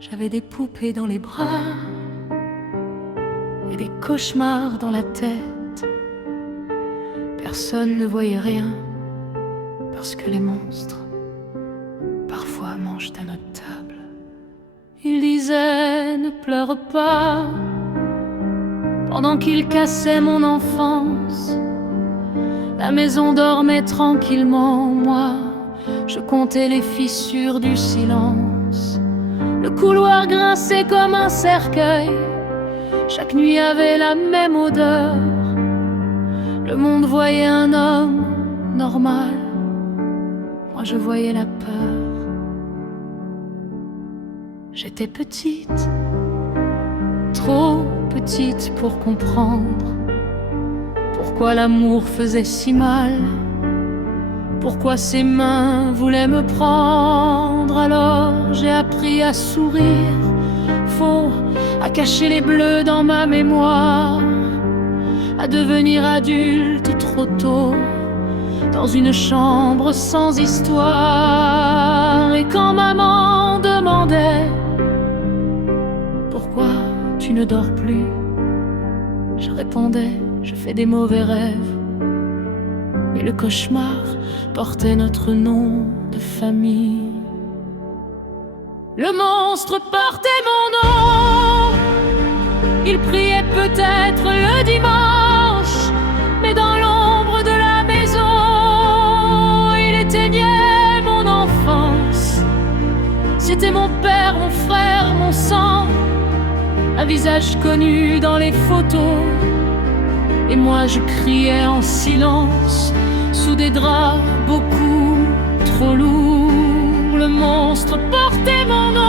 J'avais des poupées dans les bras et des cauchemars dans la tête. Personne ne voyait rien parce que les monstres parfois mangent à notre table. Il disait ne pleure pas pendant qu'il cassait mon enfance. La maison dormait tranquillement, moi je comptais les fissures du silence. Le couloir grinçait comme un cercueil, chaque nuit avait la même odeur. Le monde voyait un homme normal, moi je voyais la peur. J'étais petite, trop petite pour comprendre pourquoi l'amour faisait si mal, pourquoi ses mains voulaient me prendre. Alors j'ai appris à sourire faux, à cacher les bleus dans ma mémoire, à devenir adulte trop tôt, dans une chambre sans histoire. Et quand maman demandait pourquoi tu ne dors plus, je répondais je fais des mauvais rêves. Mais le cauchemar portait notre nom de famille. Le monstre portait mon nom. Il priait peut-être le dimanche, mais dans l'ombre de la maison, il éteignait mon enfance. C'était mon père, mon frère, mon sang, un visage connu dans les photos. Et moi je criais en silence, sous des draps beaucoup trop lourds. Le monstre portait mon nom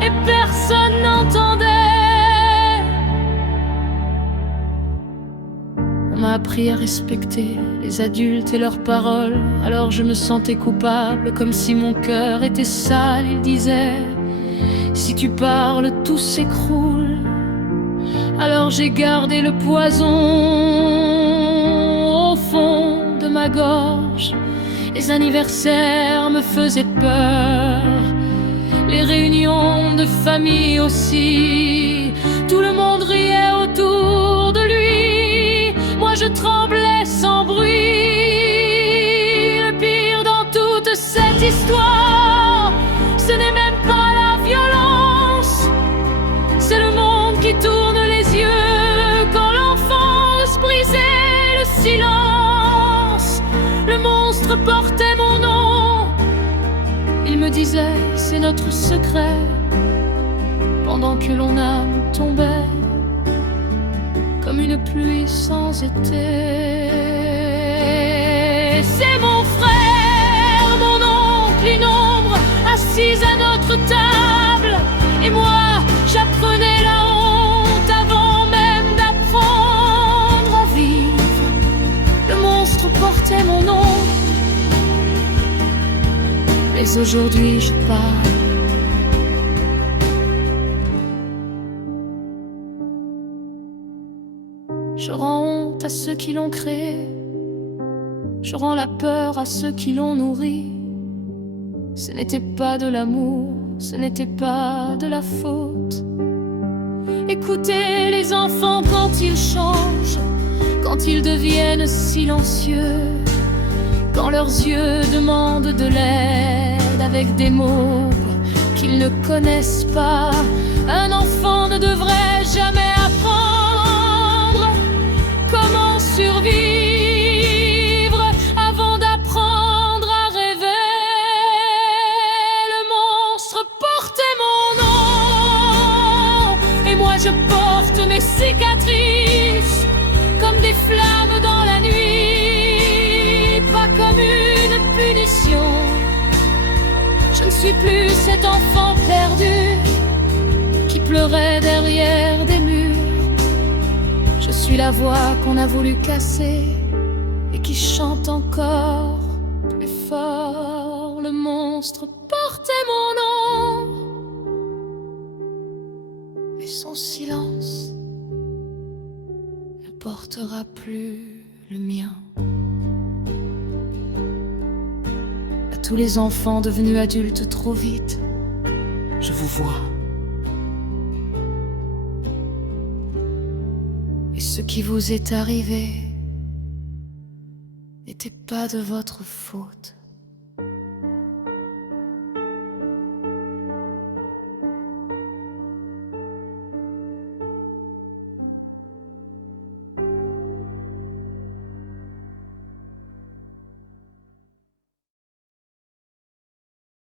et personne n'entendait. On m'a appris à respecter les adultes et leurs paroles. Alors je me sentais coupable, comme si mon cœur était sale. Il disait si tu parles tout s'écroule. Alors j'ai gardé le poison au fond de ma gorge. Les anniversaires me faisaient peur, les réunions de famille aussi. Tout le monde riait autour de lui, moi je tremblais sans bruit. Le pire dans toute cette histoire, ce n'est même pas la violence, c'est le monde qui tourne les yeux quand l'enfance brisait le silence. Le monstre portait mon nom, il me disait c'est notre secret, pendant que l'on âme tombait comme une pluie sans été. C'est mon frère, mon oncle, une ombre assise à notre table, et moi j'apprenais la honte avant même d'apprendre à vivre. Le monstre portait mon nom, mais aujourd'hui je parle. Je rends honte à ceux qui l'ont créé, je rends la peur à ceux qui l'ont nourri. Ce n'était pas de l'amour, ce n'était pas de la faute. Écoutez les enfants quand ils changent, quand ils deviennent silencieux, quand leurs yeux demandent de l'aide avec des mots qu'ils ne connaissent pas. Un enfant ne devrait jamais apprendre comment survivre avant d'apprendre à rêver. Le monstre portait mon nom, et moi je porte mes cicatrices comme des flammes dans la nuit, pas comme une punition. Je ne suis plus cet enfant perdu qui pleurait derrière des murs. Je suis la voix qu'on a voulu casser et qui chante encore plus fort. Le monstre portait mon nom, mais son silence ne portera plus le mien. tous les enfants devenus adultes trop vite. Je vous vois. Et ce qui vous est arrivé n'était pas de votre faute.